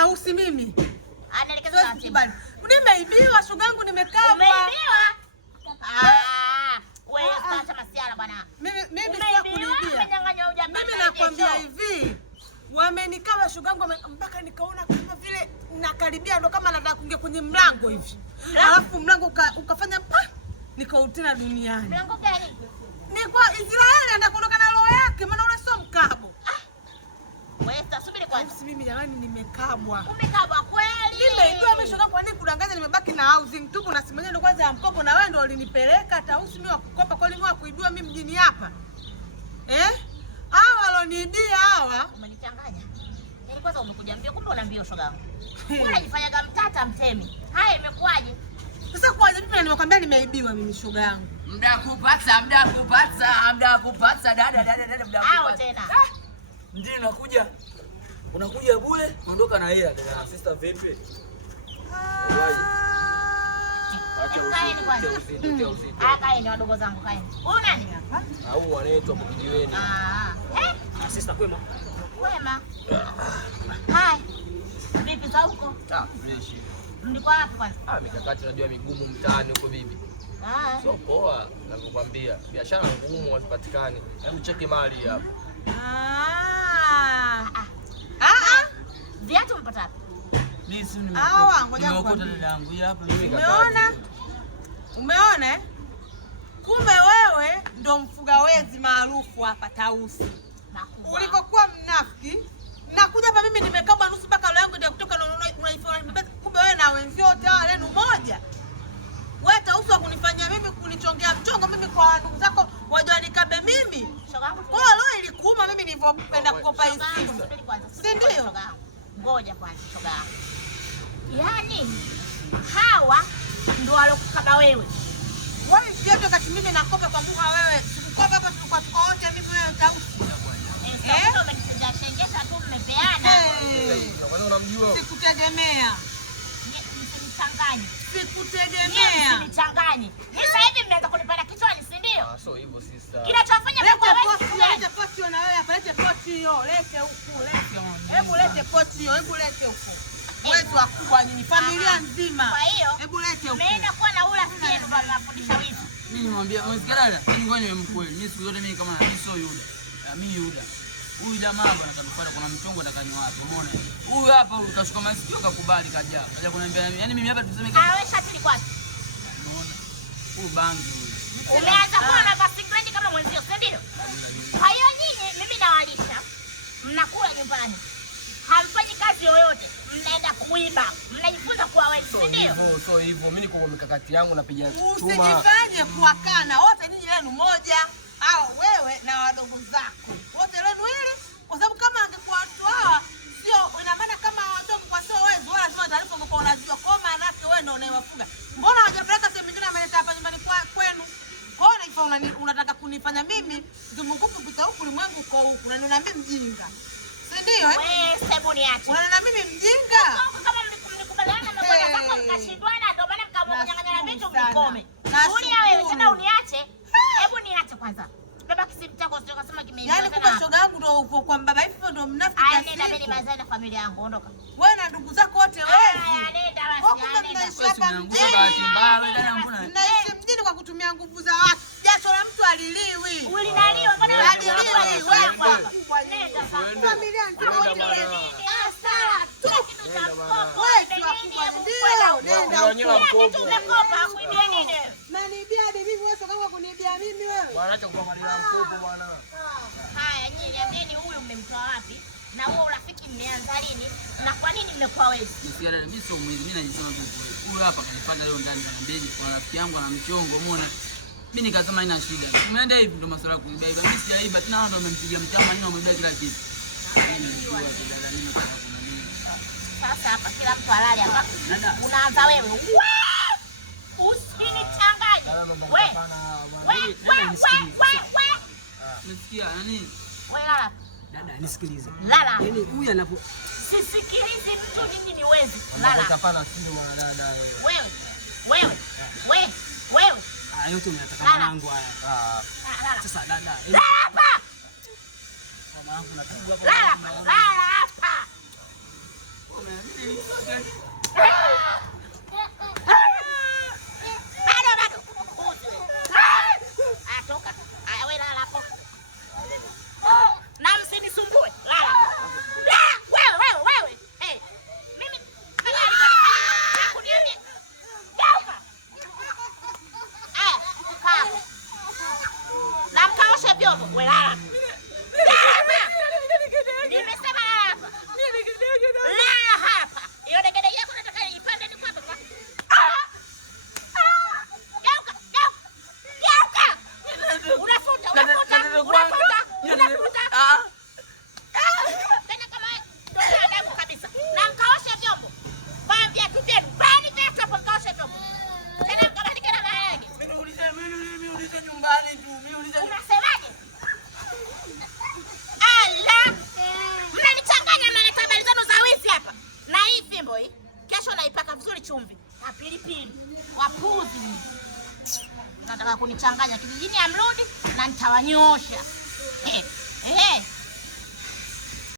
Tausi mimi. Anaelekeza taratibu. Nimeibiwa shogangu, nimekabwa. Umeibiwa? Wewe acha masiala bwana. Mimi sio kuniibia. Mimi nakwambia hivi. Wamenikaba shogangu mpaka nikaona kama vile nakaribia ndo kama nataka kuingia kwenye mlango hivi. Alafu mlango ukafanya pa nikautena duniani. Mlango gani? Ni kwa Israeli anakuondoka na roho yake, maana ule sio mkabo. Wewe tasubiri kwanza. Mimi jamani nimekabwa. Umekabwa kweli? Nimeibiwa meshoga, kwa nini kudanganya, nimebaki na housing tupu na simu ndo kwanza ya mkopo, na wewe ndo ulinipeleka Tausi mimi wakukopa, kwa nini wakuibia mimi mjini hapa? Hawa waloniibia hawa. Umenichanganya. Yaani kwanza umekuja mbio, kumbe unaambia shoga yangu. Unajifanyaga mtata mtemi. Haya imekuaje? Sasa kwaje mimi nimekwambia nimeibiwa mimi shoga yangu. Muda kupata dada muda. Hao tena. Ndio nakuja. Unakuja bure, ondoka na hela dada. Sister vipi? Acha usije. Kaeni wadogo zangu kaeni. Huyu nani hapa? Au wanaitwa mkijiweni. Sister kwema. Kwema. Hai. Vipi za huko? Fresh. Mlikuwa wapi kwanza? Mikakati unajua migumu mtaani huko bibi. So poa, nakwambia biashara ngumu hazipatikani. Hebu cheki mali hapa. Viatu umepata wapi? Mimi si nimeokota dadangu hapa. Umeona? Kumbe wewe ndo mfuga wezi maarufu hapa Tausi. Ulikokuwa mnafiki, nakuja hapa mimi nimekaba nusu mpaka leo yangu ndio kutoka unaifanya. Kumbe wewe na wenzio wote wao lenu moja. Wewe Tausi kunifanyia mimi, kunichongea mchongo mimi kwa ndugu zako wajua nikabe mimi. Kwa leo ilikuuma mimi nilivyopenda kukopa hizi. Si ndio? Ngoja kwanza shoga yangu. Yaani hawa ndio walokukaba wewe. Wewe sio tu kati mimi nakopa kwa Mungu wewe. Sikukopa hapa tulikuwa tuko wote mimi wewe Tausi. Sasa umenifundisha shengesha tu mmepeana. Wewe unamjua? Sikutegemea. Msichanganye. Sikutegemea. Msichanganye. Sasa hivi mnaanza kunipanda kichwani, si ndio? So hivyo sister. Kinachofanya lete poti na wewe hapa, lete poti hiyo, lete huku, lete. Hebu lete poti hiyo, hebu lete huku. Wewe wakubwa nyinyi, familia nzima. Kwa hiyo, hebu lete huku. Umeenda kuwa na ula sienu bwana nafundisha wizi. Mimi nimwambia, "Msikia dada, mimi ngoja niwe mkweli. Mimi siku zote mimi kama sio Yuda. Mimi Yuda. Huyu jamaa bwana katupata kuna mchongo atakani wapi? Umeona? Huyu hapa ukashuka masikio kakubali kaja. Kaja kuniambia yaani mimi hapa tuseme kama wewe shati ni kwako. Umeona? Huyu bangi huyu. Umeanza kuwa na basikrendi kama mwenzio, si ndio? Kwa hiyo nyinyi mimi nawalisha. Mnakula nyumbani. Hamfanyi kazi yoyote. Mnaenda kuiba. Mnajifunza kuwa wewe, si ndio? So hivyo mimi niko kwa mikakati yangu napiga chuma. Usijifanye kuwakana. Wote nyinyi lenu moja. Au wewe na wadogo zako. Wote lenu hili. Kwa sababu kama angekuwa watu hawa sio ina maana kama wadogo kwa sio wewe wala sio taarifa kwa unajua kwa maana yake wewe ndio unayewafuga. Mbona hajapeleka sehemu nyingine ameleta hapa nyumbani kwenu? Kwa hiyo unataka kunifanya mimi zunguku kupita huku ulimwengu kwa huku na unaniambia mjinga. Si ndio? Wewe hebu niache. Unaona mimi mjinga? Kama mlikubaliana na bwana zako mkashindwana ndio maana mkaamua kunyang'anya vitu mkome. Kulia wewe tena uniache. Hebu niache kwanza. Baba kisimu chako sio kasema kimeingia. Yaani kwa shoga yangu ndio uko kwa baba hivi ndio mnafiki. Nenda mimi mazai na familia yangu ondoka. Wewe na ndugu zako wote wewe. Nenda basi nenda. Naishi mjini kwa kutumia nguvu za watu. Jasho la mtu aliliwi. Ulinaliwa mbona wewe hapa? Nenda sasa. Familia nzima nini? Sawa. Nenda umekopa kuibia nini? Naniibia hadi mimi wewe kama kuniibia mimi wewe. Bwana acha kupangalia mkopo bwana. Haya nyinyi niambieni huyu mmemtoa wapi? Na huo urafiki mmeanza lini? Na kwa nini mmekuwa wezi? Msikia dada, mimi sio mwizi, mimi najisema tu. Huyu hapa kanipata leo ndani kanambeni kwa rafiki yangu ana mchongo, umeona? Mimi nikasema haina shida. Tumeenda hivi ndo masuala ya kuiba. Mimi sijaiba tena, ndo wamempigia mtama nini wameiba kila kitu. Sasa hapa kila mtu halali hapa. Unaanza wewe. Usinichanganye. Wewe. Unasikia nani? Wewe lala. Dada nisikilize. Lala. Yaani huyu anapo sisikilize mtu, nyinyi ni wezi. Lala. Hapana, sio mwana dada wewe. Wewe. Yote unataka mwanangu haya. Lala. Sasa dada. Hapa. Mama yangu napigwa hapa. Lala hapa. Mimi Kesho naipaka vizuri chumvi na pilipili. Wapuzi. Nataka kunichanganya kijijini amrudi na nitawanyoosha.